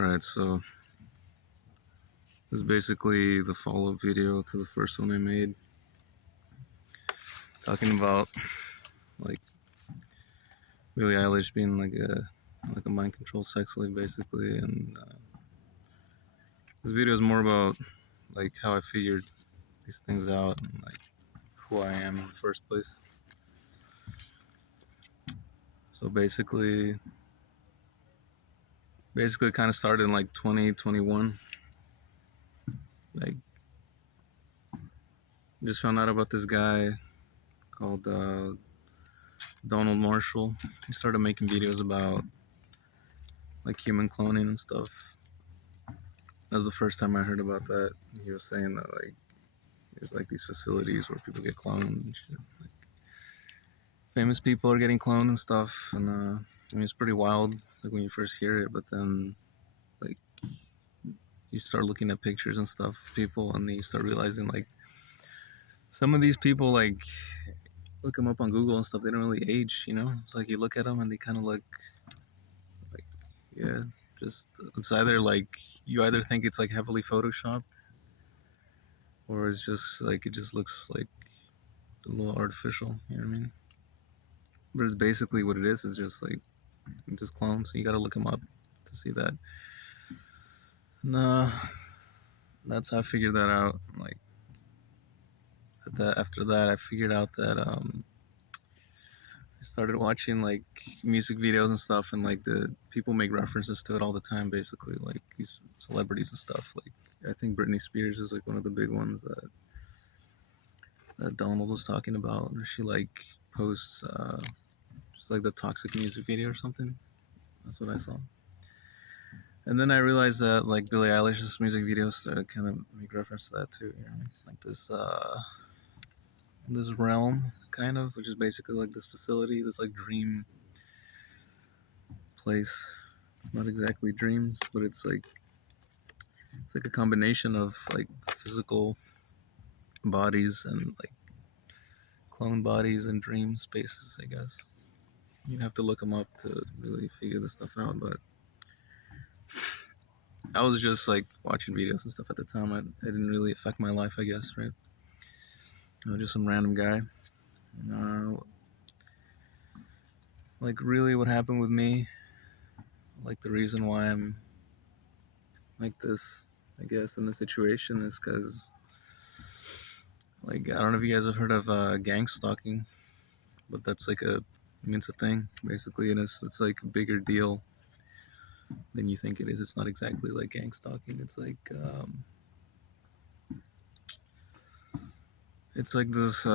Alright, so this is basically the follow-up video to the first one I made, talking about like Billie Eilish being like a mind control sex slave basically, and this video is more about like how I figured these things out and like who I am in the first place. So basically it kind of started in like 2021. Like, just found out about this guy called Donald Marshall. He started making videos about like human cloning and stuff. That was the first time I heard about that. He was saying that like there's like these facilities where people get cloned and shit. Like, famous people are getting cloned and stuff, and I mean it's pretty wild like when you first hear it, but then like you start looking at pictures and stuff of people, and then you start realizing like some of these people, like, look them up on Google and stuff, they don't really age, you know? It's like you look at them and they kind of look like, yeah, just, it's either like, you either think it's like heavily photoshopped, or it's just like, it just looks like a little artificial, you know what I mean? But it's basically what it is just like, just clones, so you gotta look them up to see that. And that's how I figured that out. Like, after that, I figured out that, I started watching like music videos and stuff, and like the people make references to it all the time, basically, like these celebrities and stuff. Like, I think Britney Spears is like one of the big ones that Donald was talking about, where she like posts just like the toxic music video or something. That's what I saw. And then I realized that like Billie Eilish's music videos kind of make reference to that too. You know, like this realm kind of, which is basically like this facility, this like dream place. It's not exactly dreams, but it's like a combination of like physical bodies and like clone bodies and dream spaces, I guess. You'd have to look them up to really figure this stuff out, but I was just like watching videos and stuff at the time. It didn't really affect my life, I guess, right? I was just some random guy. And, like, really what happened with me, like the reason why I'm like this, I guess, in this situation is because, like, I don't know if you guys have heard of gang stalking, but that's like I mean, it's a thing, basically, and it's like a bigger deal than you think it is. It's not exactly like gang stalking. It's like this,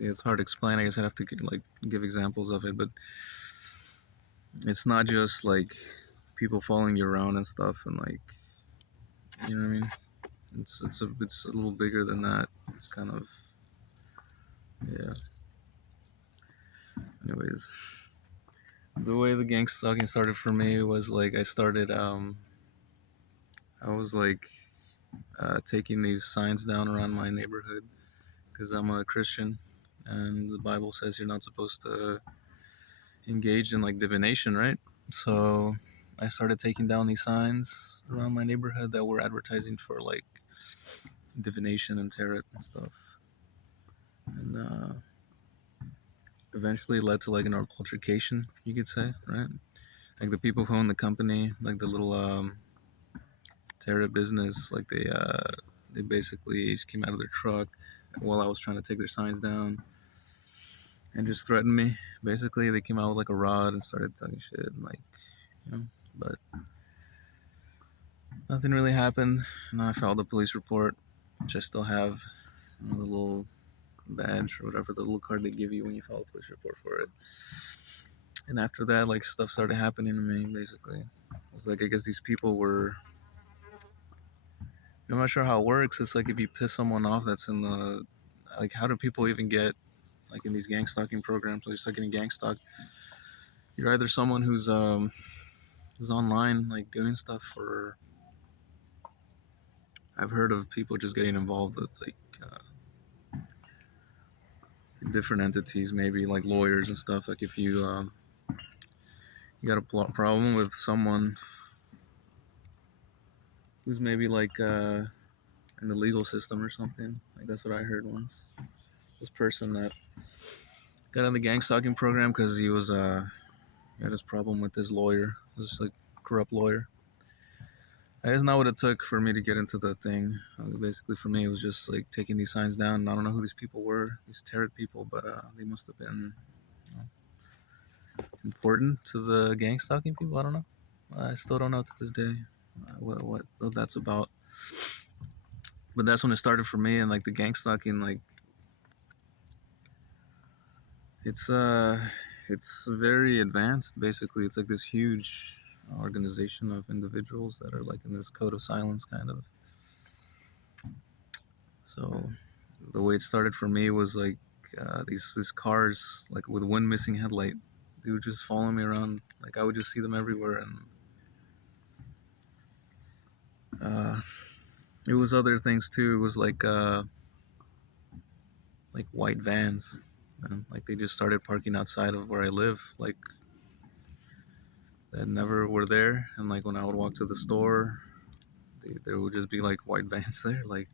it's hard to explain. I guess I'd have to like give examples of it, but it's not just like people following you around and stuff, and like, you know what I mean? It's a little bigger than that. It's kind of, yeah. Anyways, the way the gang stalking started for me was like I was like taking these signs down around my neighborhood because I'm a Christian, and the Bible says you're not supposed to engage in like divination, right? So I started taking down these signs around my neighborhood that were advertising for like divination and tarot and stuff, and eventually led to like an altercation, you could say, right? Like the people who own the company, like the little tarot business, like they basically just came out of their truck while I was trying to take their signs down and just threatened me. Basically, they came out with like a rod and started talking shit, and like, you know, but nothing really happened. And I filed a police report, which I still have, you know, the little badge or whatever, the little card they give you when you file a police report for it. And after that, like, stuff started happening to me, basically. It was like, I guess these people were, I'm not sure how it works. It's like if you piss someone off that's in the, like, how do people even get, like, in these gang stalking programs, when you start getting gang stalked, you're either someone who's online, like, doing stuff, or I've heard of people just getting involved with, like, different entities, maybe, like lawyers and stuff. Like, if you you got a problem with someone who's maybe like in the legal system or something. Like that's what I heard once. This person that got on the gang stalking program because he had this problem with his lawyer. This like corrupt lawyer. That's not what it took for me to get into the thing. Basically, for me, it was just like taking these signs down. And I don't know who these people were, these terror people, but they must have been, you know, important to the gang stalking people. I don't know. I still don't know to this day what that's about. But that's when it started for me, and like the gang stalking, like it's uh, it's very advanced. Basically, it's like this huge organization of individuals that are like in this code of silence, kind of. So the way it started for me was like these cars like with one missing headlight. They would just follow me around. Like I would just see them everywhere, and uh, it was other things too. It was like white vans, and like they just started parking outside of where I live, like that never were there. And like when I would walk to the store, there would just be like white vans there, like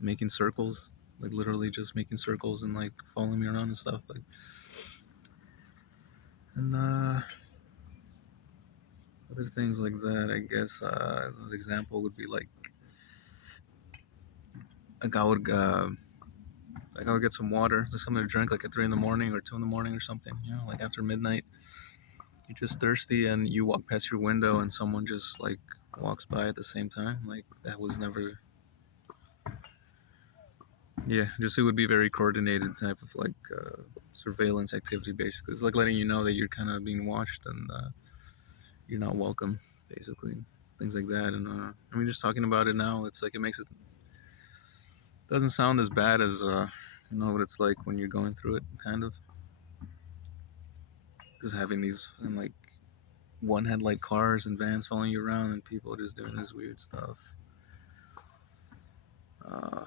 making circles, like literally just making circles and like following me around and stuff. Like and other things like that, I guess. An example would be like I would get some water, just something to drink, like at 3 in the morning or 2 in the morning or something. You know, like after midnight, you're just thirsty and you walk past your window and someone just like walks by at the same time. Like that was never. Yeah, just it would be very coordinated type of like surveillance activity. Basically, it's like letting you know that you're kind of being watched and you're not welcome. Basically, things like that. And I mean, just talking about it now, it's like it makes it doesn't sound as bad as you know what it's like when you're going through it, kind of just having these and like one headlight cars and vans following you around and people just doing this weird stuff. Uh,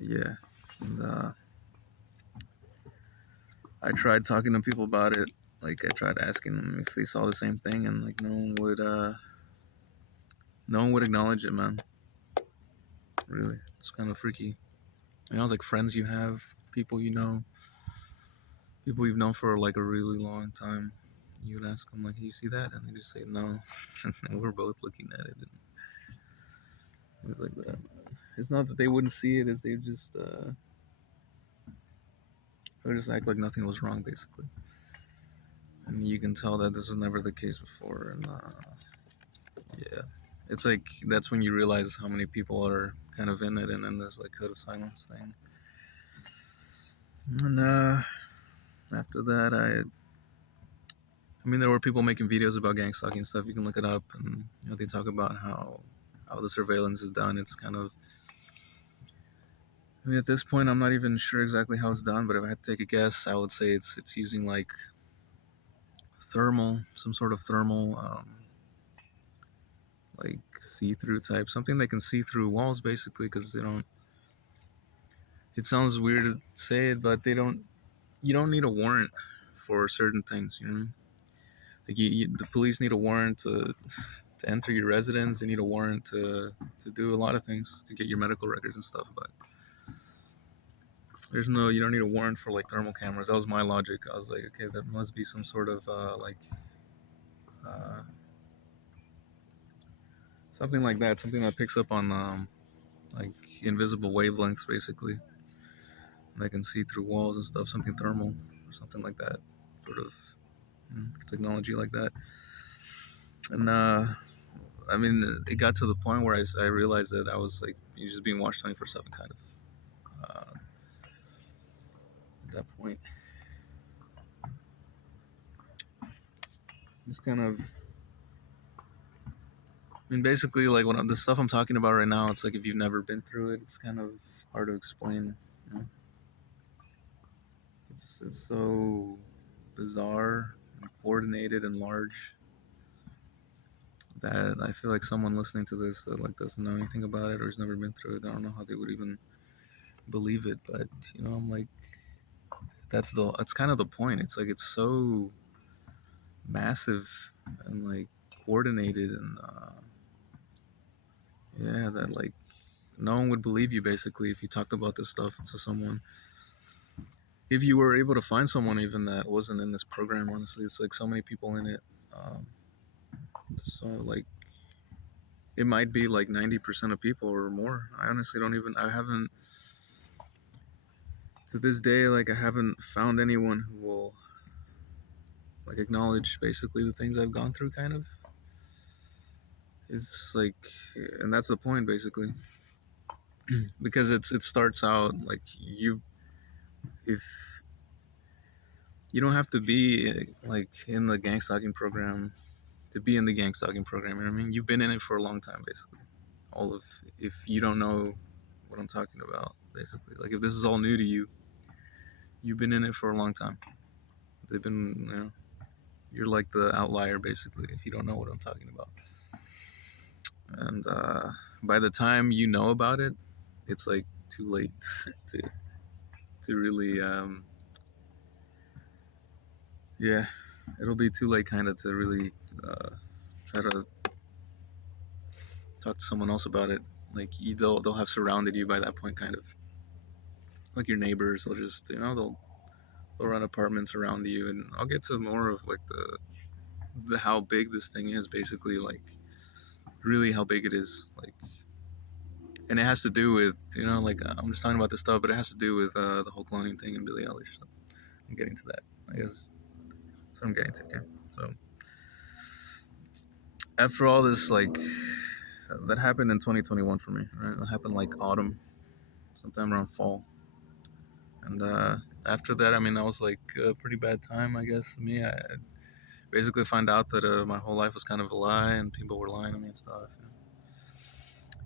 yeah, and I tried talking to people about it. Like I tried asking them if they saw the same thing, and like no one would acknowledge it, man. Really, it's kind of freaky. You know, it's like friends you have, people you know, people you've known for like a really long time. You would ask them like, "Hey, you see that?" And they just say no, and we're both looking at it. And it's like that. It's not that they wouldn't see it; it's they would just act like nothing was wrong, basically. And you can tell that this was never the case before. And yeah, it's like that's when you realize how many people are kind of in it and in this like code of silence thing. And after that, I mean, there were people making videos about gang stalking and stuff. You can look it up, and you know they talk about how the surveillance is done. It's kind of, I mean, at this point, I'm not even sure exactly how it's done. But if I had to take a guess, I would say it's using like thermal, some sort of thermal, like see-through type, something that can see through walls, basically, because they don't. It sounds weird to say it, but they don't. You don't need a warrant for certain things. You know, like the police need a warrant to enter your residence. They need a warrant to do a lot of things to get your medical records and stuff. But you don't need a warrant for like thermal cameras. That was my logic. I was like, okay, that must be some sort of uh, something like that, something that picks up on like invisible wavelengths, basically. And they can see through walls and stuff. Something thermal or something like that, sort of technology like that. And I mean, it got to the point where I realized that I was like, you're just being watched 24/7, kind of. At that point, it's kind of. I mean, basically, like the stuff I'm talking about right now, it's like if you've never been through it, it's kind of hard to explain. You know? It's so bizarre and coordinated and large that I feel like someone listening to this that like doesn't know anything about it or has never been through it, I don't know how they would even believe it. But you know, I'm like, it's kind of the point. It's like it's so massive and like coordinated and yeah, that like no one would believe you basically if you talked about this stuff to someone. If you were able to find someone even that wasn't in this program, honestly, it's like so many people in it. Um, so like it might be like 90% of people or more. I honestly don't even. I haven't to this day like I haven't found anyone who will like acknowledge basically the things I've gone through. Kind of. It's like, and that's the point basically, because it starts out like you if you don't have to be like in the gang stalking program to be in the gang stalking program. You know what I mean? You've been in it for a long time, basically. All of if you don't know what I'm talking about, basically, like if this is all new to you, you've been in it for a long time. They've been, you're like the outlier, basically, if you don't know what I'm talking about. And by the time you know about it, it's like too late to to really, yeah, it'll be too late, kind of, to really try to talk to someone else about it. Like they'll have surrounded you by that point, kind of like your neighbors. They'll just they'll run apartments around you, and I'll get to more of like the how big this thing is, basically, like really how big it is, like, and it has to do with like I'm just talking about this stuff, but it has to do with the whole cloning thing and Billie Eilish. So I'm getting to that. I guess that's what I'm getting to. Okay, so after all this, like that happened in 2021 for me, right? That happened like autumn, sometime around fall, and after that, I mean, that was like a pretty bad time, I guess. For me, I basically find out that my whole life was kind of a lie and people were lying to me and stuff.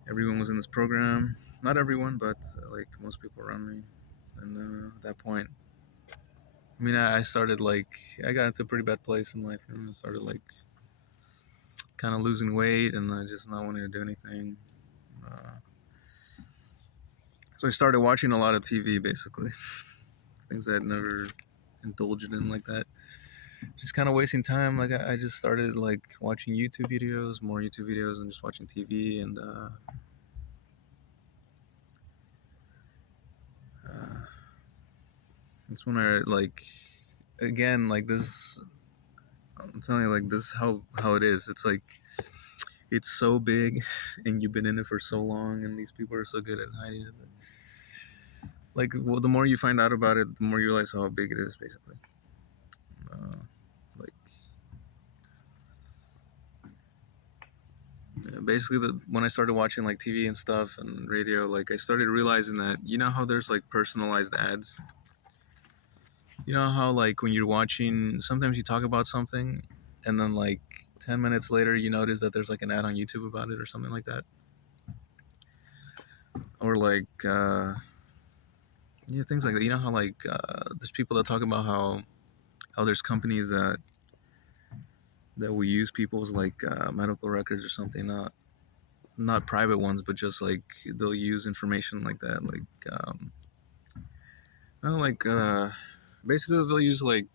Everyone was in this program. Not everyone, but like most people around me. And at that point, I mean, I started like, I got into a pretty bad place in life. I started like kind of losing weight and just not wanting to do anything. Uh, so I started watching a lot of TV, basically. Things I'd never indulged in like that. Just kind of wasting time. Like I just started like watching YouTube videos, more YouTube videos, and just watching TV. And that's when I like, again, like this. I'm telling you, like this is how it is. It's like it's so big, and you've been in it for so long, and these people are so good at hiding it. Like, well, the more you find out about it, the more you realize how big it is, basically. Uh, like, yeah, basically, when I started watching like TV and stuff and radio, like I started realizing that how there's like personalized ads. You know how like when you're watching, sometimes you talk about something, and then like 10 minutes later, you notice that there's like an ad on YouTube about it or something like that, or like yeah, things like that. You know how like there's people that talk about how there's companies that will use people's like medical records or something, not private ones, but just like they'll use information like that, like not like basically they'll use like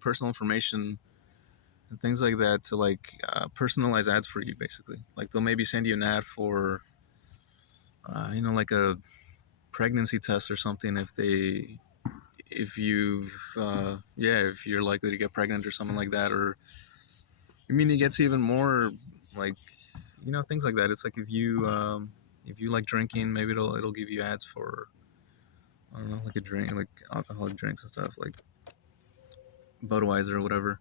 personal information and things like that to like personalize ads for you, basically. Like they'll maybe send you an ad for like a pregnancy test or something if you've yeah, if you're likely to get pregnant or something like that. Or I mean, it gets even more like things like that. It's like if you like drinking, maybe it'll give you ads for, I don't know, like a drink, like alcoholic drinks and stuff, like Budweiser or whatever,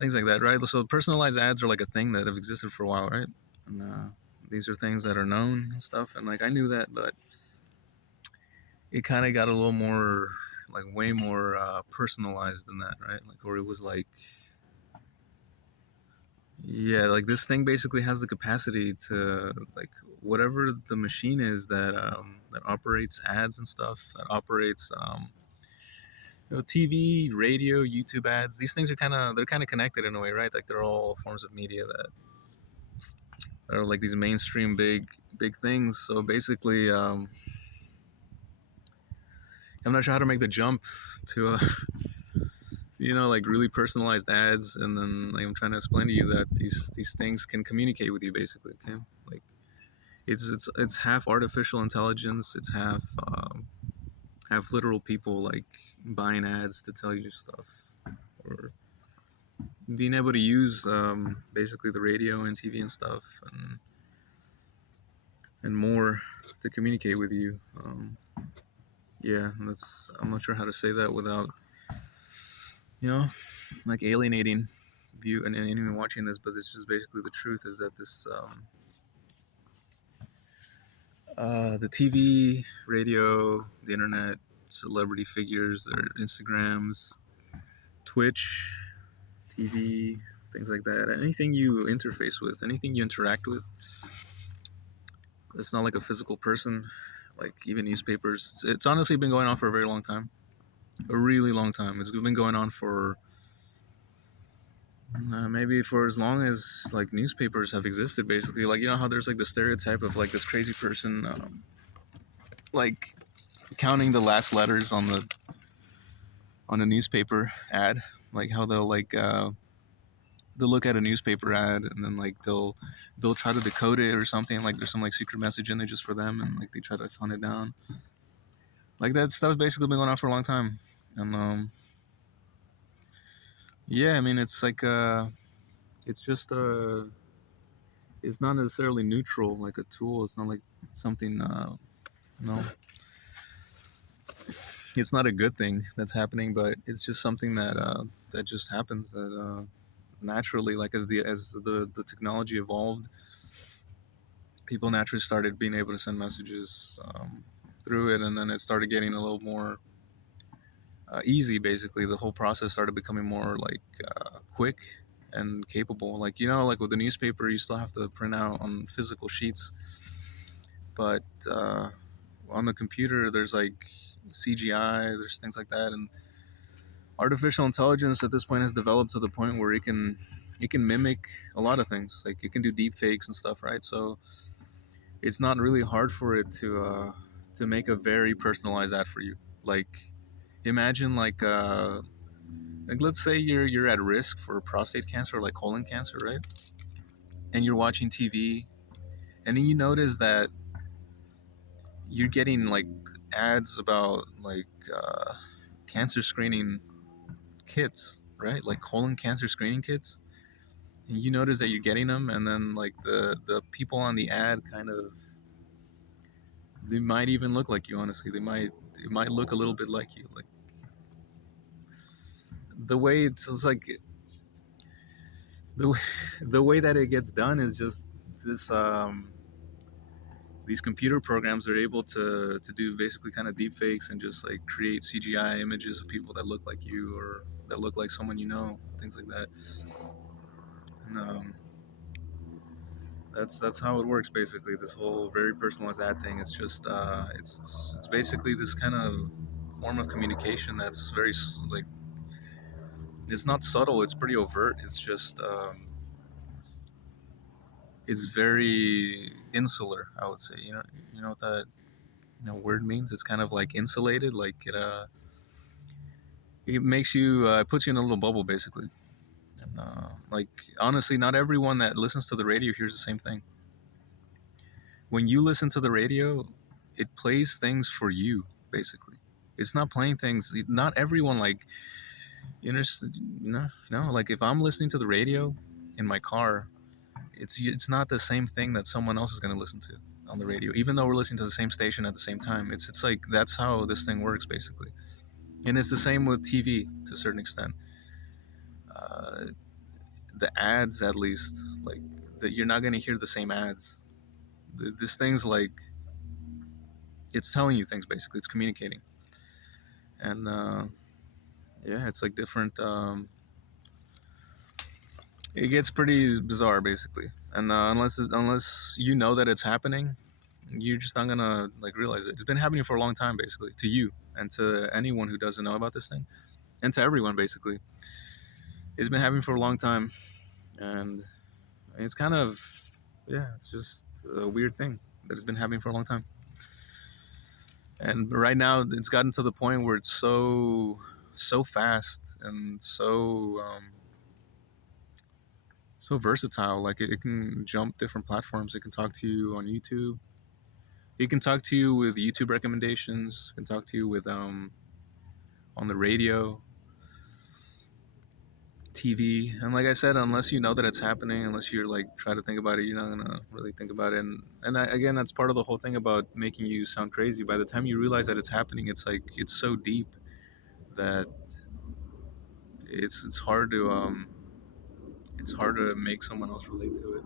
things like that, right? So personalized ads are like a thing that have existed for a while, right? And these are things that are known and stuff, and like I knew that, but it kind of got a little more, like way more personalized than that, right? Like, or it was like, yeah, like this thing basically has the capacity to like whatever the machine is that operates ads and stuff, that operates TV, radio, YouTube ads. These things are they're kind of connected in a way, right? Like they're all forms of media that are like these mainstream big things. So basically, I'm not sure how to make the jump to like really personalized ads, and then like I'm trying to explain to you that these things can communicate with you basically. Okay, like it's half artificial intelligence, it's half literal people like buying ads to tell you stuff, or being able to use basically the radio and TV and stuff, and more to communicate with you. Yeah, that's I'm not sure how to say that without you know like alienating view and anyone watching this, but it's just basically the truth is that this the TV, radio, the internet, celebrity figures, their Instagrams, Twitch, TV, things like that. Anything you interface with, anything you interact with, it's not like a physical person. Like even newspapers, it's honestly been going on for a very long time, a really long time. It's been going on for maybe for as long as like newspapers have existed. Basically, like how there's like the stereotype of like this crazy person, like counting the last letters on a newspaper ad, like how they'll look at a newspaper ad and then like they'll try to decode it or something, like there's some like secret message in there just for them, and like they try to hunt it down. Like that stuff's basically been going on for a long time, and yeah, I mean it's like it's just it's not necessarily neutral like a tool. It's not like something no, it's not a good thing that's happening, but it's just something that just happens that naturally, like as the technology evolved, people naturally started being able to send messages through it, and then it started getting a little more easy. Basically, the whole process started becoming more like quick and capable. Like like with the newspaper, you still have to print out on physical sheets, but on the computer, there's like CGI, there's things like that, and artificial intelligence at this point has developed to the point where it can mimic a lot of things. Like it can do deep fakes and stuff, right? So it's not really hard for it to make a very personalized ad for you. Like imagine like let's say you're at risk for prostate cancer or like colon cancer, right? And you're watching TV, and then you notice that you're getting like ads about like cancer screening kits, right? Like colon cancer screening kits. And you notice that you're getting them, and then like the people on the ad kind of, they might even look like you. Honestly, it might look a little bit like you. Like the way it's like the the way that it gets done is just this these computer programs are able to do basically kind of deep fakes and just like create CGI images of people that look like you or that look like someone, things like that. And that's how it works basically. This whole very personalized ad thing. It's just it's basically this kind of form of communication that's very like it's not subtle. It's pretty overt. It's just it's very insular, I would say. You know what that word means? It's kind of like insulated. Like it makes you it puts you in a little bubble basically. And like honestly, not everyone that listens to the radio hears the same thing. When you listen to the radio, it plays things for you basically. It's not playing things. Not everyone like like if I'm listening to the radio in my car, it's not the same thing that someone else is going to listen to on the radio, even though we're listening to the same station at the same time. It's like that's how this thing works basically. And it's the same with TV to a certain extent. uh, the ads, at least, like that, you're not going to hear the same ads. This thing's like it's telling you things basically. It's communicating. And yeah, it's like different. It gets pretty bizarre basically. And unless you know that it's happening, you're just not gonna like realize it. It's been happening for a long time basically, to you and to anyone who doesn't know about this thing, and to everyone basically. It's been happening for a long time, and it's kind of, yeah, it's just a weird thing that has been happening for a long time. And right now it's gotten to the point where it's so fast and so versatile. Like it can jump different platforms. It can talk to you on YouTube. It can talk to you with YouTube recommendations. It can talk to you with on the radio, TV. And like I said, unless you know that it's happening, unless you're like try to think about it, you're not gonna really think about it. Again, that's part of the whole thing about making you sound crazy. By the time you realize that it's happening, it's like it's so deep that it's hard to make someone else relate to it.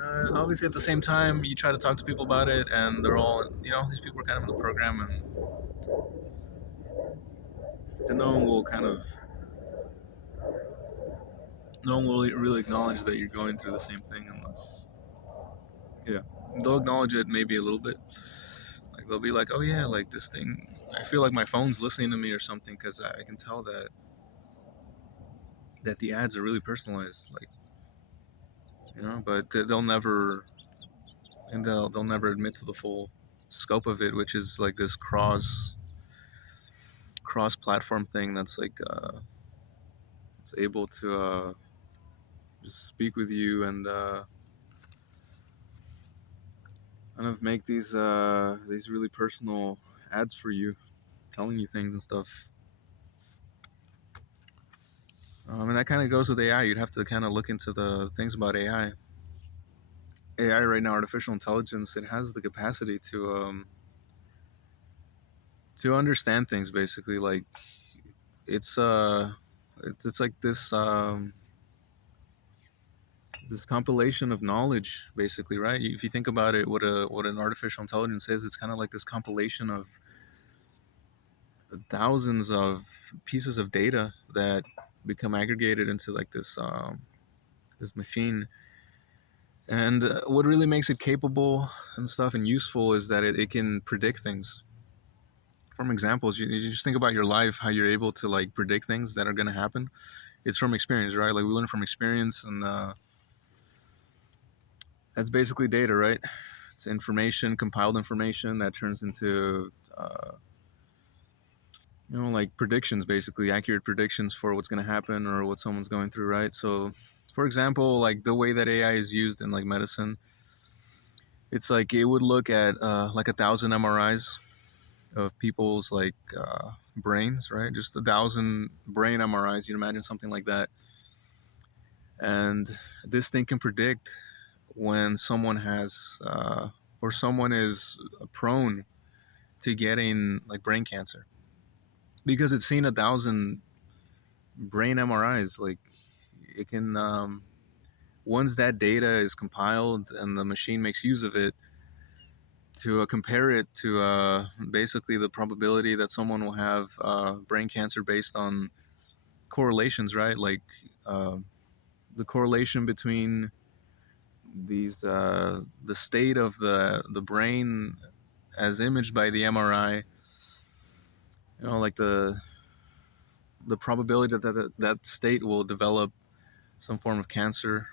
And obviously, at the same time, you try to talk to people about it, and they're all, these people are kind of in the program, and then no one will really acknowledge that you're going through the same thing unless, yeah, they'll acknowledge it maybe a little bit. Like they'll be like, oh yeah, like this thing, I feel like my phone's listening to me or something because I can tell that the ads are really personalized, like, but they'll never, and they'll never admit to the full scope of it, which is like this cross platform thing that's like it's able to just speak with you and kind of make these really personal ads for you, telling you things and stuff. And that kind of goes with AI. You'd have to kind of look into the things about AI. AI right now, artificial intelligence, it has the capacity to understand things basically. Like it's it's like this compilation of knowledge basically, right? If you think about it, what an artificial intelligence is, it's kind of like this compilation of thousands of pieces of data that become aggregated into like this machine. And what really makes it capable and stuff and useful is that it can predict things. From examples, you just think about your life, how you're able to like predict things that are going to happen. It's from experience, right? Like we learn from experience, and that's basically data, right? It's information, compiled information that turns into like predictions, basically accurate predictions for what's going to happen or what someone's going through, right? So for example, like the way that AI is used in like medicine, it's like it would look at like 1,000 MRIs of people's like brains, right? Just 1,000 brain MRIs. You'd imagine something like that. And this thing can predict when someone has or someone is prone to getting like brain cancer because it's seen 1,000 brain MRIs. Like it can once that data is compiled and the machine makes use of it to compare it to basically the probability that someone will have brain cancer based on correlations, right? Like uh, the correlation between these the state of the brain as imaged by the MRI, like the probability that state will develop some form of cancer.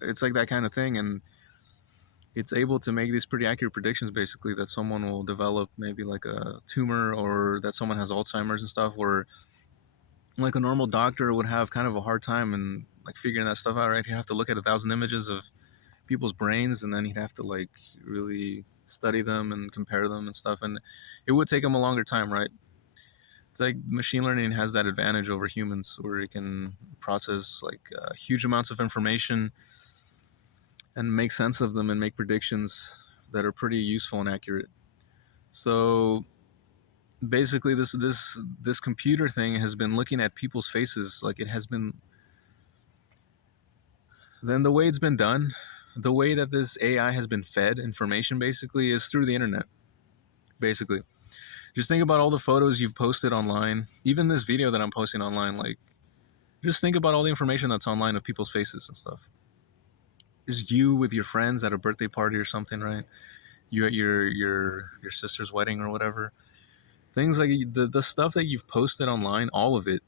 It's like that kind of thing, and it's able to make these pretty accurate predictions, basically, that someone will develop maybe like a tumor or that someone has Alzheimer's and stuff, where like a normal doctor would have kind of a hard time and like figuring that stuff out, right? He'd have to look at 1,000 images of people's brains, and then he'd have to like really study them and compare them and stuff, and it would take him a longer time, right? It's like machine learning has that advantage over humans, where it can process like huge amounts of information and make sense of them and make predictions that are pretty useful and accurate. So basically, this computer thing has been looking at people's faces, like it has been. Then the way it's been done, the way that this AI has been fed information, basically, is through the internet. Basically, just think about all the photos you've posted online, even this video that I'm posting online. Like, just think about all the information that's online of people's faces and stuff. Just you with your friends at a birthday party or something, right? You at your sister's wedding or whatever. Things like the stuff that you've posted online, all of it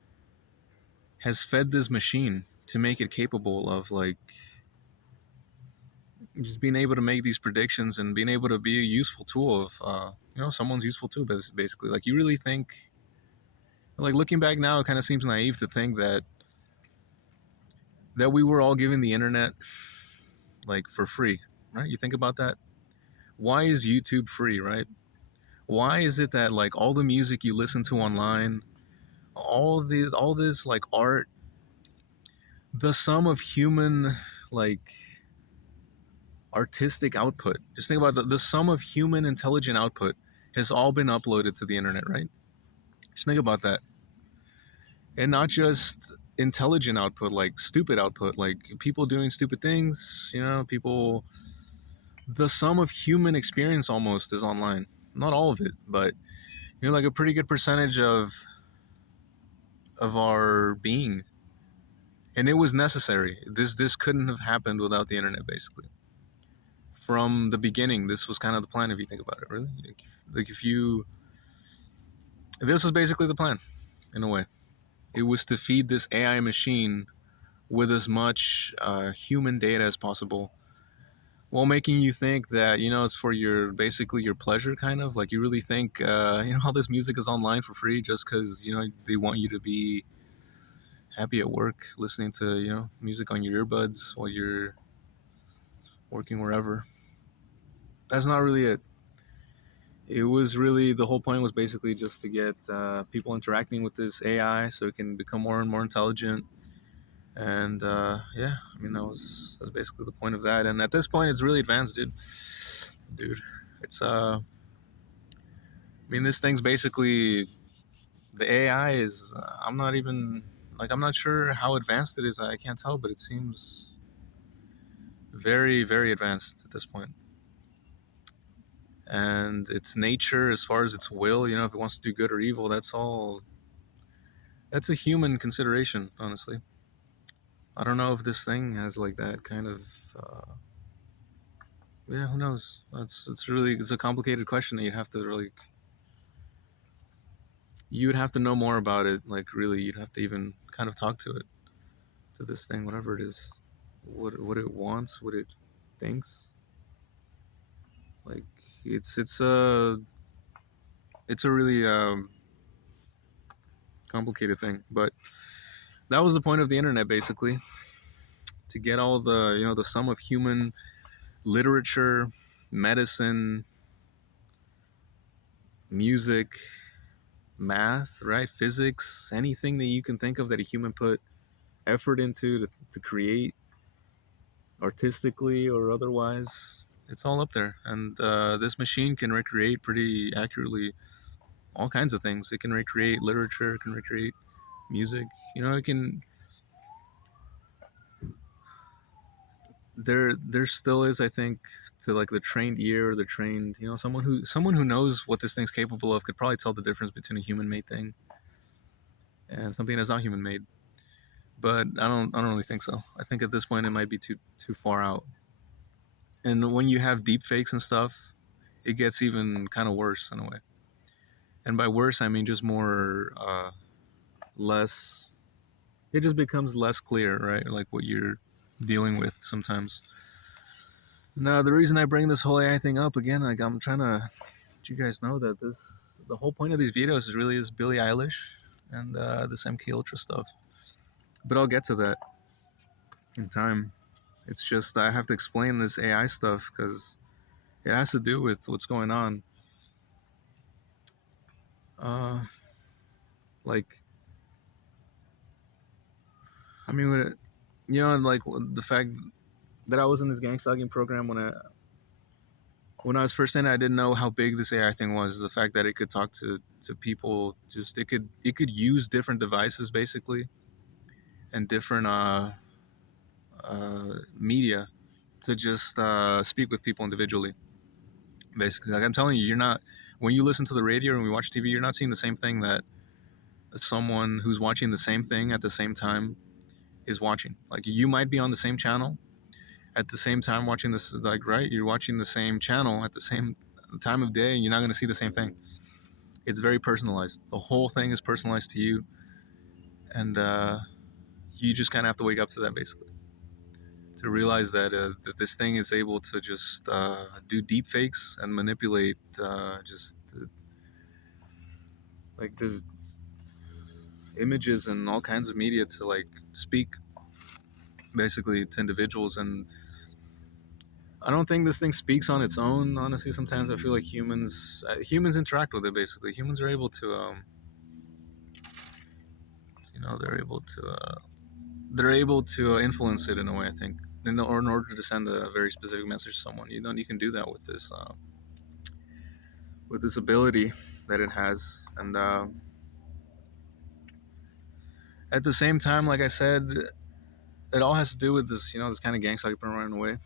has fed this machine to make it capable of like just being able to make these predictions and being able to be a useful tool of someone's useful tool, basically. Like, you really think Like looking back now, it kind of seems naive to think that we were all given the internet like for free, right? You think about that. Why is YouTube free, right? Why is it that like all the music you listen to online, all this like art, the sum of human like artistic output. Just think about the sum of human intelligent output has all been uploaded to the internet, right? Just think about that. And not just intelligent output, like stupid output, like people doing stupid things, people, the sum of human experience almost is online. Not all of it, but like a pretty good percentage of our being. And it was necessary. This couldn't have happened without the internet, basically. From the beginning, this was kind of the plan if you think about it, really. Like if you this was basically the plan, in a way. It was to feed this AI machine with as much human data as possible, while making you think that it's for your basically your pleasure, kind of like you really think all this music is online for free just because they want you to be happy at work, listening to music on your earbuds while you're working wherever. That's not really it. It was really the whole point was basically just to get people interacting with this AI so it can become more and more intelligent. And yeah, I mean that's basically the point of that. And at this point, it's really advanced, dude. It's I mean, this thing's basically the AI is. I'm not even like I'm not sure how advanced it is. I can't tell, but it seems very, very advanced at this point. And its nature, as far as its will, if it wants to do good or evil, that's all. That's a human consideration, honestly. I don't know if this thing has like that kind of. Yeah, who knows? It's a complicated question that you'd have to know more about it. Like really, you'd have to even kind of talk to it, to this thing, whatever it is, what it wants, what it thinks. Like it's a really complicated thing. But that was the point of the internet, basically, to get all the the sum of human literature, medicine, music, math, right, physics, anything that you can think of that a human put effort into to create artistically or otherwise. It's all up there, and this machine can recreate pretty accurately all kinds of things. It can recreate literature, it can recreate music. It can. There still is, I think, to like the trained ear, the trained, someone who knows what this thing's capable of could probably tell the difference between a human-made thing and something that's not human-made. But I don't really think so. I think at this point it might be too far out. And when you have deep fakes and stuff, it gets even kind of worse in a way. And by worse, I mean just more, less. It just becomes less clear, right? Like what you're dealing with sometimes. Now, the reason I bring this whole AI thing up again, like I'm trying to let you guys know that the whole point of these videos is really is Billie Eilish and this MK Ultra stuff. But I'll get to that in time. It's just I have to explain this AI stuff because it has to do with what's going on. Uh, like I mean, like the fact that I was in this gang stalking program when I was first in it, I didn't know how big this AI thing was. The fact that it could talk to people, just it could use different devices basically and different media to just speak with people individually. Basically, like I'm telling you, you're not when you listen to the radio and we watch TV, you're not seeing the same thing that someone who's watching the same thing at the same time is watching. Like you might be on the same channel at the same time watching this, like right, you're watching the same channel at the same time of day, and you're not going to see the same thing. It's very personalized. The whole thing is personalized to you, and you just kind of have to wake up to that basically to realize that this thing is able to just do deep fakes and manipulate just like this. images and all kinds of media to like speak basically to individuals. And I don't think this thing speaks on its own. Honestly, sometimes I feel like humans interact with it. Basically, humans are able to, they're able to influence it in a way. I think, or in order to send a very specific message to someone, you can do that with this ability that it has. And at the same time, like I said, it all has to do with this, this kind of gang stalking program in a way.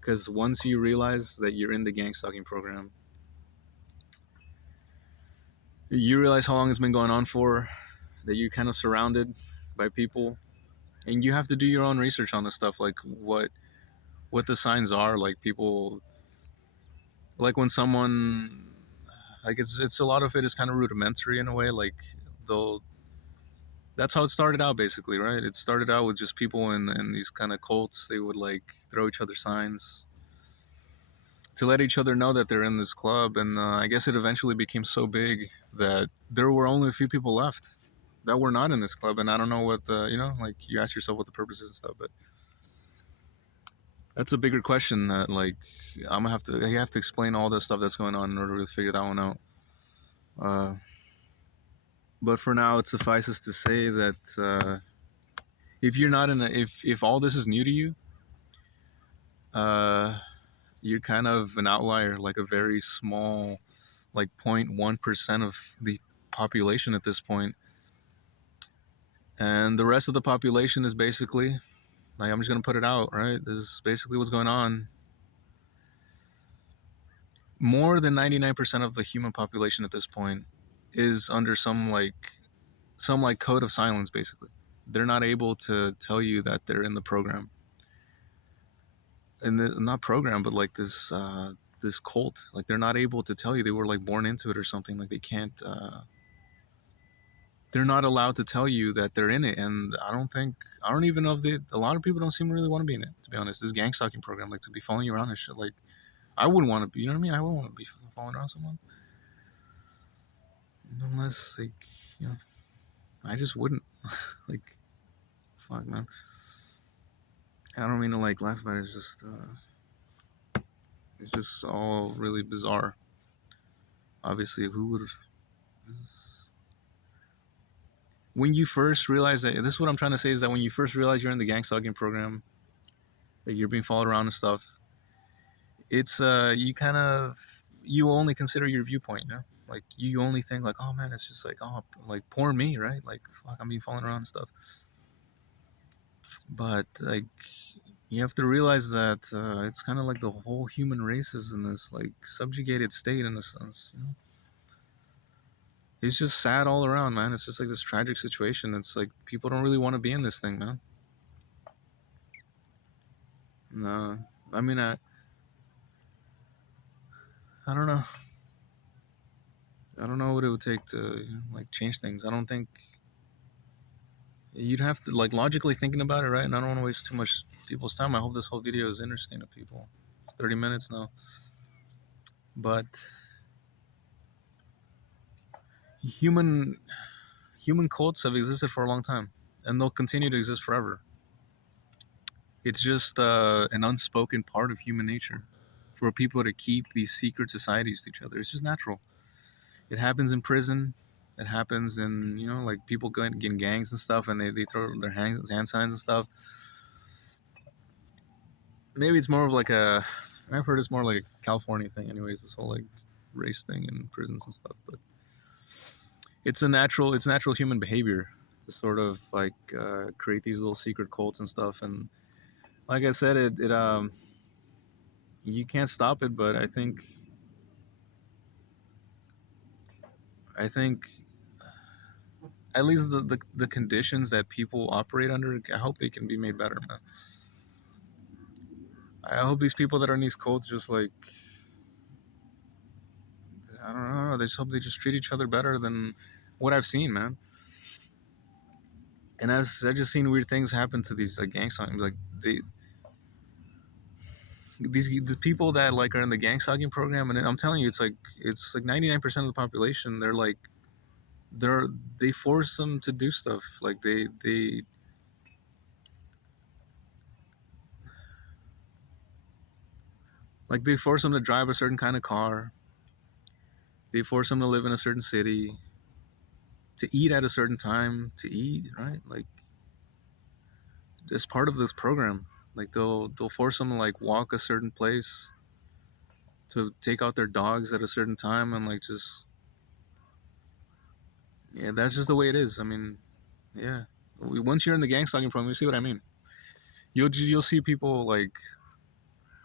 Because once you realize that you're in the gang stalking program, you realize how long it's been going on for, that you're kind of surrounded by people, and you have to do your own research on this stuff, like what the signs are, like people, like when someone, like it's a lot of it is kind of rudimentary in a way, like they'll that's how it started out basically, right? It started out with just people in these kind of cults. They would like throw each other signs to let each other know that they're in this club, and I guess it eventually became so big that there were only a few people left that were not in this club. And I don't know what the, like you ask yourself what the purpose is and stuff, but that's a bigger question that like you have to explain all the stuff that's going on in order to figure that one out. uh, but for now it suffices to say that if you're not in a, if all this is new to you, uh, you're kind of an outlier, like a very small, like 0.1% of the population at this point. And the rest of the population is basically, like, I'm just going to put it out, right? This is basically what's going on. More than 99% of the human population at this point is under some like code of silence basically. They're not able to tell you that they're in the program. And not program, but like this cult. Like they're not able to tell you they were like born into it or something. Like they can't they're not allowed to tell you that they're in it. And I don't even know if a lot of people don't seem to really want to be in it, to be honest. This gang stalking program, like to be following you around and shit, like I wouldn't want to be, you know what I mean? I wouldn't want to be following around someone unless like, you know, I just wouldn't. Like, fuck, man. I don't mean to like laugh about it. It's just all really bizarre. Obviously, who would, when you first realize that, this is what I'm trying to say, is that when you first realize you're in the gang stalking program, that you're being followed around and stuff, it's you kind of, you only consider your viewpoint, you know? Like you only think like, oh man, it's just like, oh, like poor me, right? Like fuck, I'm being followed around and stuff. But like you have to realize that it's kind of like the whole human race is in this like subjugated state in a sense, you know? It's just sad all around, man. It's just like this tragic situation. It's like people don't really want to be in this thing, man. No, I mean, I don't know. I don't know what it would take to, like change things. I don't think you'd have to, like, logically thinking about it, right? And I don't want to waste too much people's time. I hope this whole video is interesting to people. It's 30 minutes now, but human human cults have existed for a long time, and they'll continue to exist forever. It's just an unspoken part of human nature for people to keep these secret societies to each other. It's just natural. It happens in prison. It happens in, like people getting gangs and stuff, and they throw their hand signs and stuff. Maybe it's more of like I've heard it's more like a California thing, anyways. This whole like race thing in prisons and stuff, but it's natural human behavior to sort of like create these little secret cults and stuff. And like I said, it you can't stop it, but I think at least the conditions that people operate under, I hope they can be made better, man. I hope these people that are in these cults just like, I don't know, they just hope they just treat each other better than what I've seen, man. And I just seen weird things happen to these like gang stalking, like the people that like are in the gang stalking program, and I'm telling you, it's like 99% of the population. They're like they're they force them to do stuff. Like they force them to drive a certain kind of car. They force them to live in a certain city, to eat at a certain time, to eat, right? Like it's part of this program. Like they'll force them to like walk a certain place, to take out their dogs at a certain time, and like just, yeah, that's just the way it is. I mean, yeah. Once you're in the gang stalking program, you see what I mean. You'll see people like,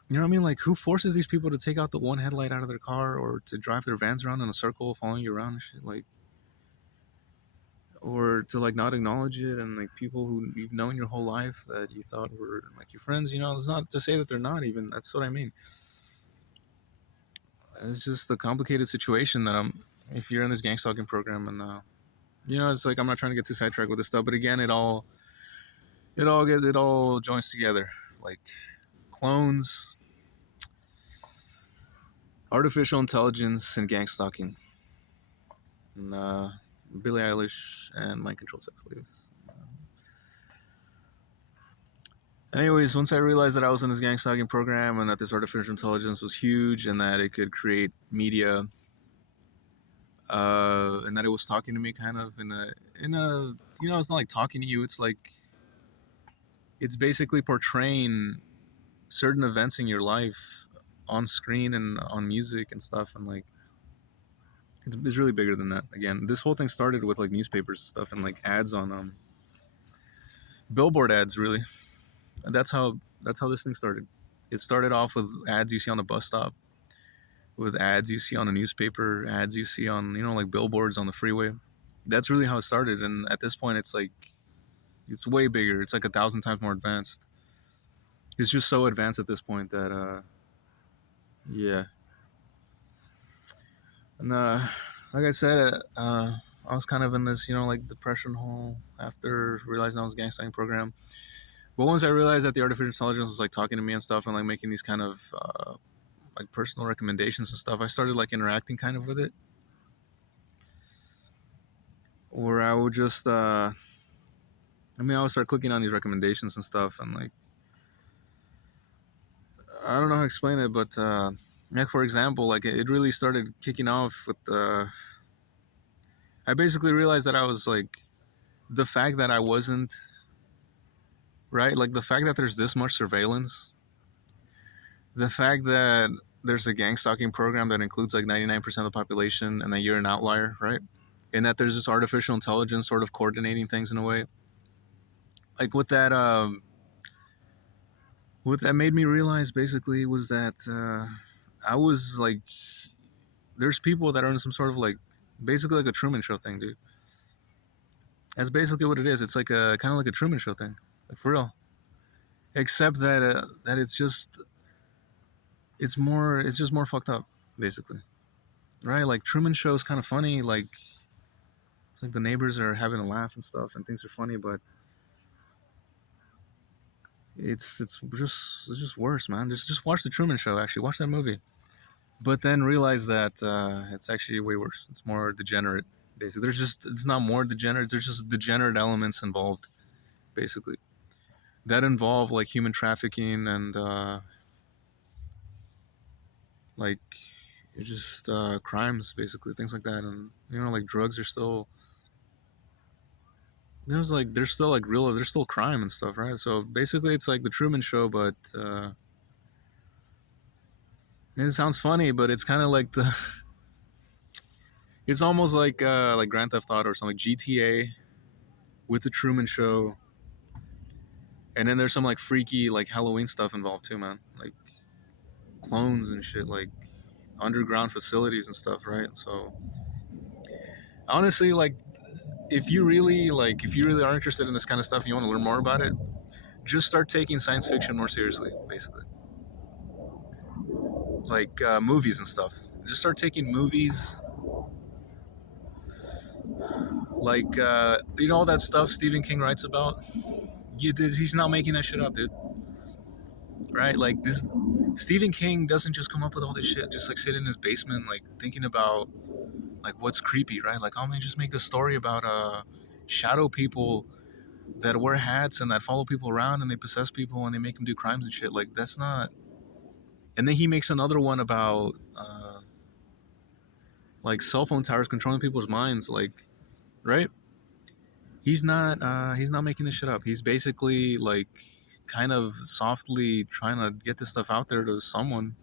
you know what I mean? Like, who forces these people to take out the one headlight out of their car, or to drive their vans around in a circle, following you around and shit? Like, or to like not acknowledge it, and like people who you've known your whole life that you thought were like your friends. You know, it's not to say that they're not even. That's what I mean. It's just a complicated situation that I'm. If you're in this gang stalking program, and you know, it's like, I'm not trying to get too sidetracked with this stuff, but again, it all joins together, like clones, artificial intelligence, and gang stalking, and Billie Eilish and mind controlled sex slaves. Anyways, once I realized that I was in this gang stalking program, and that this artificial intelligence was huge, and that it could create media, and that it was talking to me kind of in a, you know, it's not like talking to you. It's like, it's basically portraying certain events in your life on screen and on music and stuff, and like it's really bigger than that. Again, this whole thing started with like newspapers and stuff, and like ads on billboard ads, really. And that's how this thing started. It started off with ads you see on the bus stop, with ads you see on a newspaper, ads you see on, you know, like billboards on the freeway. That's really how it started, and at this point it's like, it's way bigger. It's like 1,000 times more advanced. It's just so advanced at this point that yeah. And like I said, I was kind of in this, you know, like depression hole after realizing I was gangstering program. But once I realized that the artificial intelligence was like talking to me and stuff, and like making these kind of like personal recommendations and stuff, I started like interacting kind of with it, where I would just I mean, I would start clicking on these recommendations and stuff, and like, I don't know how to explain it, but like, for example, like it really started kicking off with I basically realized that I was like, the fact that I wasn't right, like the fact that there's this much surveillance, the fact that there's a gang stalking program that includes like 99% of the population, and that you're an outlier, right? And that there's this artificial intelligence sort of coordinating things in a way, like what that made me realize basically was that I was like, there's people that are in some sort of like, basically like a Truman Show thing, dude. That's basically what it is. It's like a kind of like a Truman Show thing, like for real. Except that that it's just more fucked up, basically, right? Like Truman Show is kind of funny, like it's like the neighbors are having a laugh and stuff, and things are funny, but it's just worse, man. Just watch the Truman Show. Actually, watch that movie, but then realize that it's actually way worse. It's more degenerate. Basically, it's not more degenerate. There's just degenerate elements involved, basically, that involve like human trafficking, and like it's just crimes, basically, things like that. And you know, like drugs are still, there's still like real, there's still crime and stuff, right? So basically, it's like the Truman Show, but it sounds funny, but it's kind of like the it's almost like Grand Theft Auto or something, like GTA with the Truman Show, and then there's some like freaky like Halloween stuff involved too, man. Like clones and shit, like underground facilities and stuff, right? So honestly, like if you really are interested in this kind of stuff and you want to learn more about it, just start taking science fiction more seriously, basically. Like movies and stuff. Just start taking movies like you know, all that stuff Stephen King writes about. He's not making that shit up, dude. Right? Like this, Stephen King doesn't just come up with all this shit just like sit in his basement like thinking about like what's creepy, right? Like, oh man, just make the story about shadow people that wear hats and that follow people around and they possess people and they make them do crimes and shit. Like that's not. And then he makes another one about like cell phone towers controlling people's minds. Like, right? He's not making this shit up. He's basically like kind of softly trying to get this stuff out there to someone.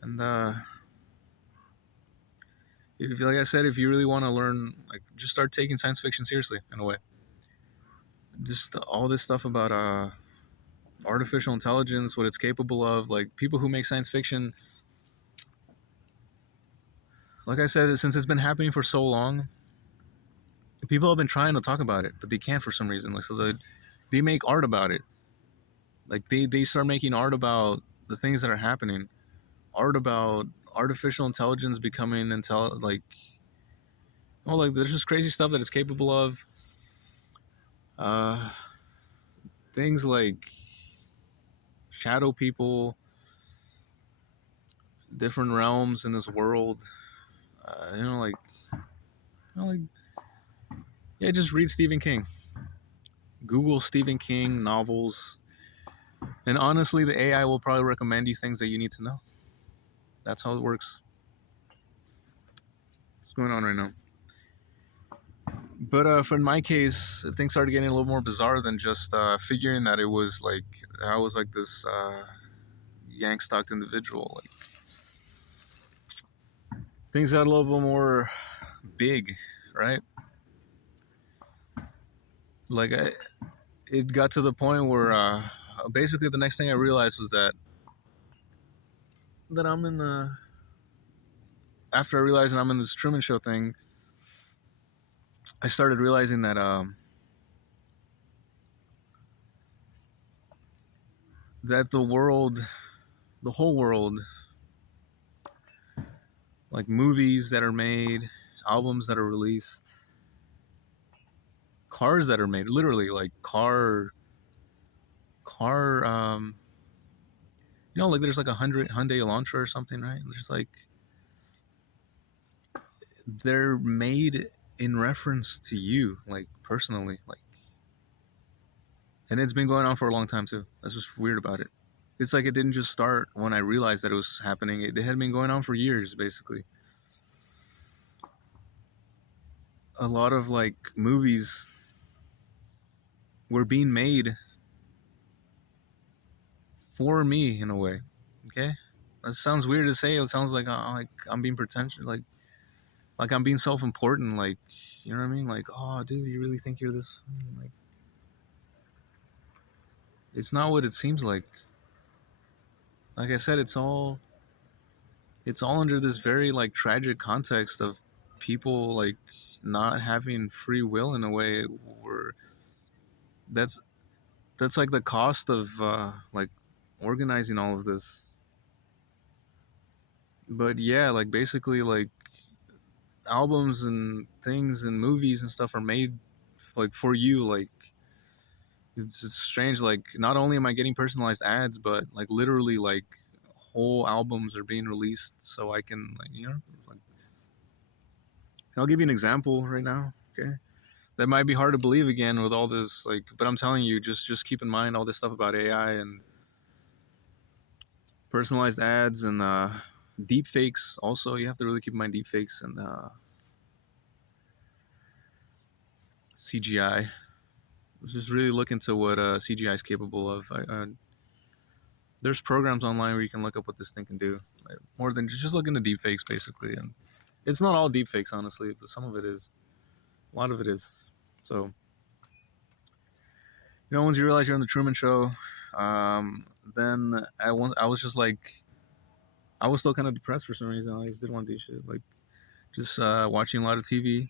And if, like I said, if you really want to learn, like, just start taking science fiction seriously in a way. Just all this stuff about artificial intelligence, what it's capable of. Like people who make science fiction, like I said, since it's been happening for so long, people have been trying to talk about it, but they can't for some reason. Like so, they make art about it. Like they start making art about the things that are happening. Art about artificial intelligence becoming like, oh, like there's just crazy stuff that it's capable of. Uh, things like shadow people, different realms in this world. You know, like, like, yeah, just read Stephen King. Google Stephen King novels, and honestly, the AI will probably recommend you things that you need to know. That's how it works. What's going on right now? But for in my case, things started getting a little more bizarre than just figuring that it was like I was like this yank stocked individual. Like things got a little bit more big, right? Like it got to the point where basically the next thing I realized was that I'm in the after I realized that I'm in this Truman Show thing, I started realizing that the world, the whole world, like movies that are made, albums that are released, cars that are made, literally like car you know, like there's like a hundred Hyundai Elantra or something, right? There's like they're made in reference to you, like personally, like, and it's been going on for a long time too. That's just weird about it. It's like it didn't just start when I realized that it was happening. It had been going on for years, basically. A lot of like movies were being made for me in a way. Okay, that sounds weird to say. It sounds like I'm being pretentious, like I'm being self-important. Like, you know what I mean? Like, oh, dude, you really think you're this? Like, it's not what it seems like. Like I said, it's all under this very like tragic context of people like not having free will in a way where that's that's like the cost of like organizing all of this. But yeah, like basically like albums and things and movies and stuff are made like for you. Like it's just strange. Like not only am I getting personalized ads, but like literally like whole albums are being released so I can like, you know, like, I'll give you an example right now. Okay, that might be hard to believe again with all this like, but I'm telling you, just keep in mind all this stuff about AI and personalized ads and deep fakes. Also, you have to really keep in mind deep fakes and CGI. Just really look into what CGI is capable of. There's programs online where you can look up what this thing can do. Like, more than just look into deep fakes, basically. And it's not all deep fakes, honestly, but some of it is. A lot of it is. So, you know, once you realize you're on the Truman Show, then I was just like, I was still kind of depressed for some reason. I just didn't want to do shit. Like, just watching a lot of TV,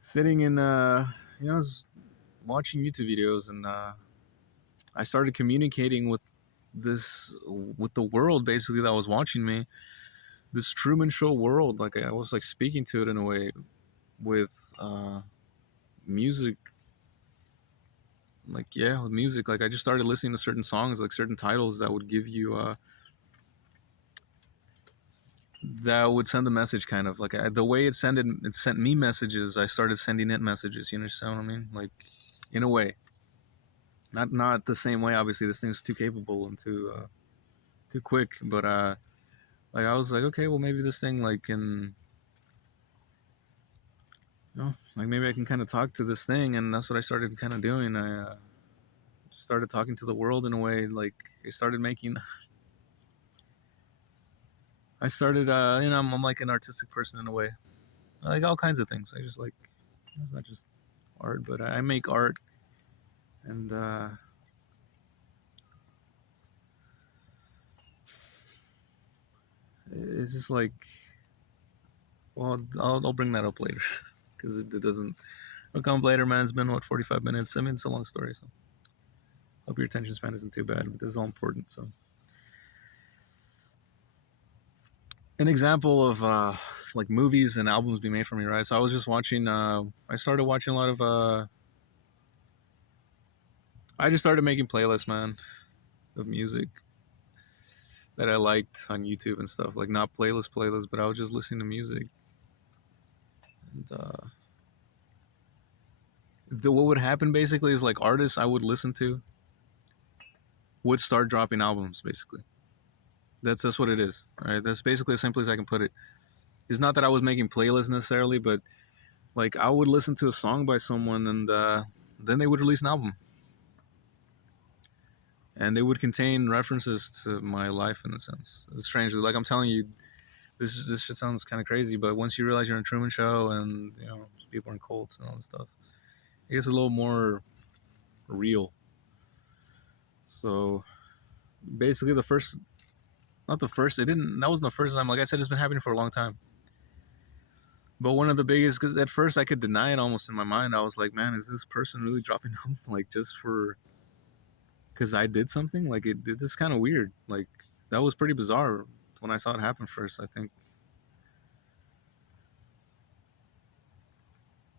sitting in, you know, just watching YouTube videos, and I started communicating with the world basically that was watching me. This Truman Show world, like I was like speaking to it in a way with music. Like yeah, with music. Like I just started listening to certain songs, like certain titles that would give you that would send a message, kind of like the way it sent me messages. I started sending it messages. You understand what I mean? Like, in a way, not the same way. Obviously, this thing's too capable and too quick. But like I was like, okay, well maybe this thing like can, like maybe I can kind of talk to this thing, and that's what I started kind of doing. I started talking to the world in a way. Like I started making. I started, I'm like an artistic person in a way. I like all kinds of things. I just like, it's not just art, but I make art, and it's just like, well, I'll bring that up later because it doesn't. It'll come later, man. It's been what 45 minutes. I mean, it's a long story, so hope your attention span isn't too bad. But this is all important. So, an example of like movies and albums being made for me, right? So I was just watching. I started watching a lot of. I just started making playlists, man, of music that I liked on YouTube and stuff. Like not playlists, but I was just listening to music. And what would happen basically is like artists I would listen to would start dropping albums. Basically, that's what it is. Right? That's basically as simple as I can put it. It's not that I was making playlists necessarily, but like I would listen to a song by someone, and then they would release an album, and it would contain references to my life in a sense. It's strange. Like I'm telling you, this shit sounds kind of crazy, but once you realize you're in a Truman Show and people are in cults and all this stuff, it gets a little more real. So basically, the first, not the first, it didn't. That wasn't the first time. Like I said, it's been happening for a long time. But one of the biggest, because at first I could deny it almost in my mind. I was like, man, is this person really dropping out like just for because I did something? Like this is kind of weird. Like that was pretty bizarre when I saw it happen first. I think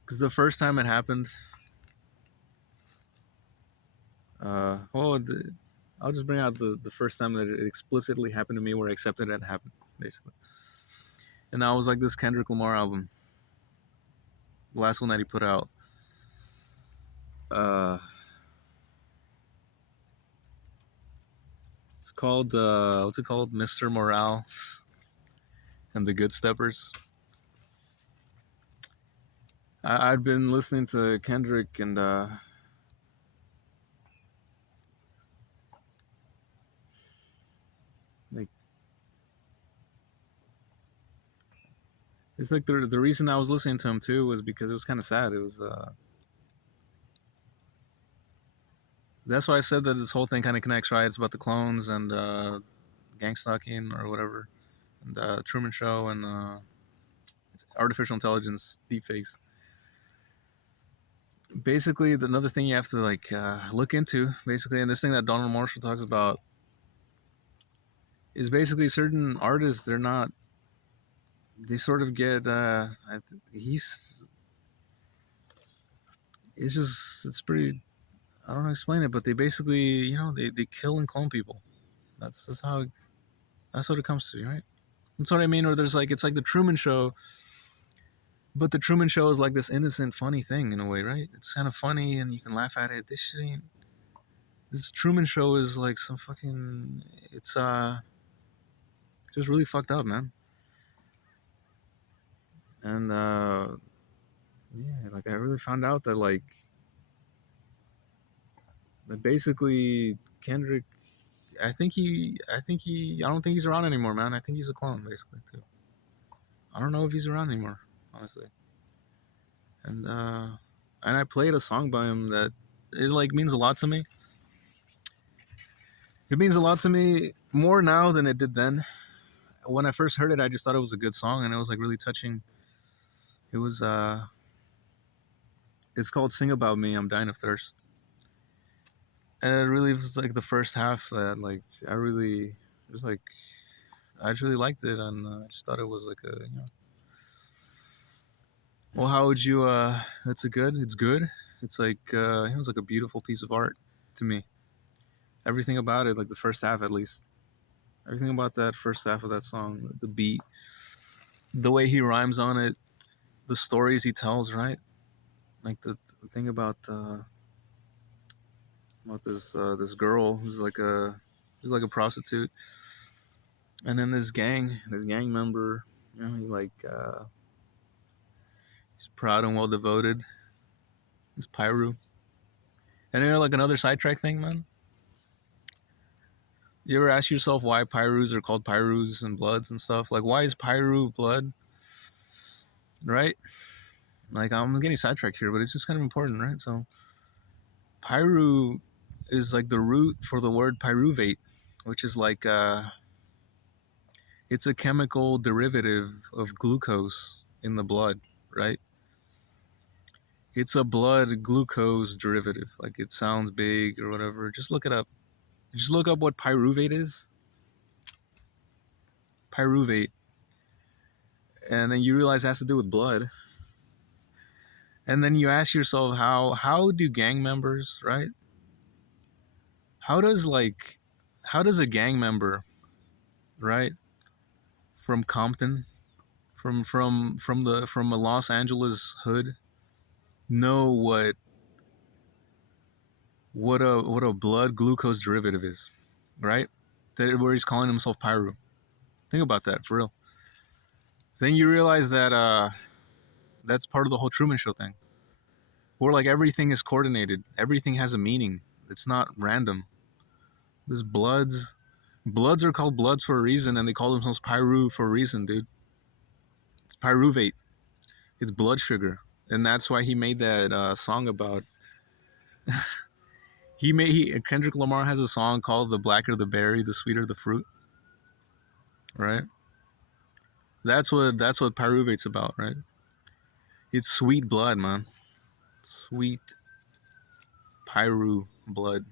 because the first time it happened, well, I'll just bring out the first time that it explicitly happened to me, where I accepted it happened, basically. And that was like this Kendrick Lamar album, the last one that he put out. Uh, it's called what's it called? Mr. Morale and the Good Steppers. I'd been listening to Kendrick, and like it's like the reason I was listening to him too was because it was kind of sad. It was that's why I said that this whole thing kind of connects, right? It's about the clones and gang stalking or whatever, and Truman Show and artificial intelligence, deepfakes. Basically, another thing you have to like look into, basically, and this thing that Donald Marshall talks about is basically certain artists. They're not. They sort of get. He's. It's just. It's pretty. I don't know how to explain it, but they basically, they kill and clone people. That's how. That's what it comes to, right? That's what I mean. Or there's like it's like the Truman Show, but the Truman Show is like this innocent, funny thing in a way, right? It's kind of funny and you can laugh at it. This shit ain't. This Truman Show is like some fucking. It's just really fucked up, man. And yeah, like I really found out that like that basically Kendrick. I don't think he's around anymore, man. I think he's a clone, basically too. I don't know if he's around anymore, honestly. And I played a song by him that it like means a lot to me. It means a lot to me more now than it did then. When I first heard it, I just thought it was a good song and it was like really touching. It was it's called "Sing About Me." I'm dying of thirst, and it really was like the first half that like I really was like I just really liked it, and I just thought it was like a well, how would you it's good. It's like it was like a beautiful piece of art to me. Everything about it, like the first half at least. Everything about that first half of that song, the beat, the way he rhymes on it, the stories he tells, right? Like the thing about this girl who's like a prostitute, and then this gang member, you know, he's proud and well devoted. He's Pyru, and then like another sidetrack thing, man. You ever ask yourself why Pyrus are called Pyrus and Bloods and stuff? Like, why is Pyru blood, right? Like, I'm getting sidetracked here, but it's just kind of important, right? So, Pyru is like the root for the word pyruvate, which is like it's a chemical derivative of glucose in the blood, right? It's a blood glucose derivative. Like, it sounds big or whatever. Just look it up. Just look up what pyruvate is. Pyruvate, and then you realize it has to do with blood. And then you ask yourself, how do gang members, right? How does like how does a gang member, right, from Compton, from a Los Angeles hood, know what a blood glucose derivative is, right? That where he's calling himself Pyru. Think about that for real. Then you realize that that's part of the whole Truman Show thing, where like everything is coordinated, everything has a meaning. It's not random. This bloods are called bloods for a reason, and they call themselves Pyru for a reason, dude. It's pyruvate. It's blood sugar, and that's why he made that song about. Kendrick Lamar has a song called "The Blacker the Berry, the Sweeter the Fruit." Right. That's what pyruvate's about, right? It's sweet blood, man. Sweet pyru blood.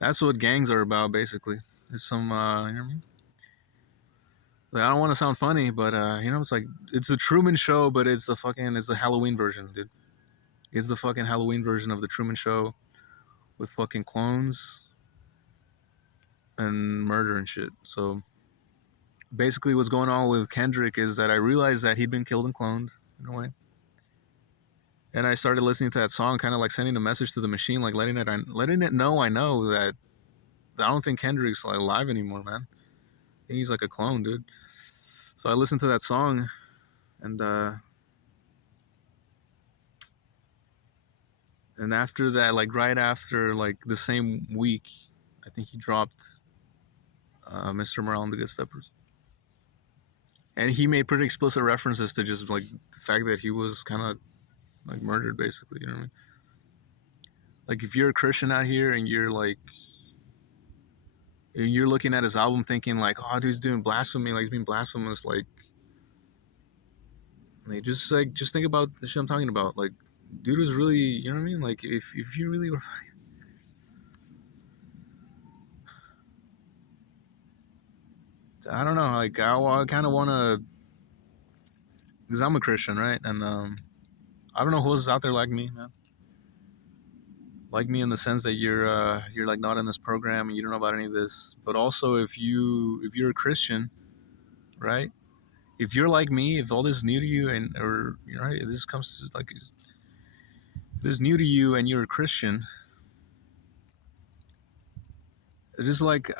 That's what gangs are about, basically. It's some, you know what I mean? Like, I don't want to sound funny, but you know, it's like it's a Truman Show, but it's the Halloween version, dude. It's the fucking Halloween version of the Truman Show with fucking clones and murder and shit. So basically, what's going on with Kendrick is that I realized that he'd been killed and cloned in a way, and I started listening to that song, kind of like sending a message to the machine, like letting it know I know that I don't think Kendrick's like alive anymore, man. I think he's like a clone, dude. So I listened to that song, and after that, like right after, like the same week, I think he dropped Mr. Morale and the Good Steppers, and he made pretty explicit references to just like the fact that he was kind of like murdered, basically. You know what I mean? Like if you're a Christian out here and you're looking at his album thinking like, oh, dude's doing blasphemy, like he's being blasphemous, just think about the shit I'm talking about. Like, dude was really, you know what I mean? Like if you really were, I don't know, like I kind of want to, because I'm a Christian, right? And I don't know who else is out there like me, man. Like me in the sense that you're like not in this program and you don't know about any of this. But also if you're a Christian, right? If you're like me, if all this is new to you and or you know, right, this comes to like if this is new to you and you're a Christian, it's just like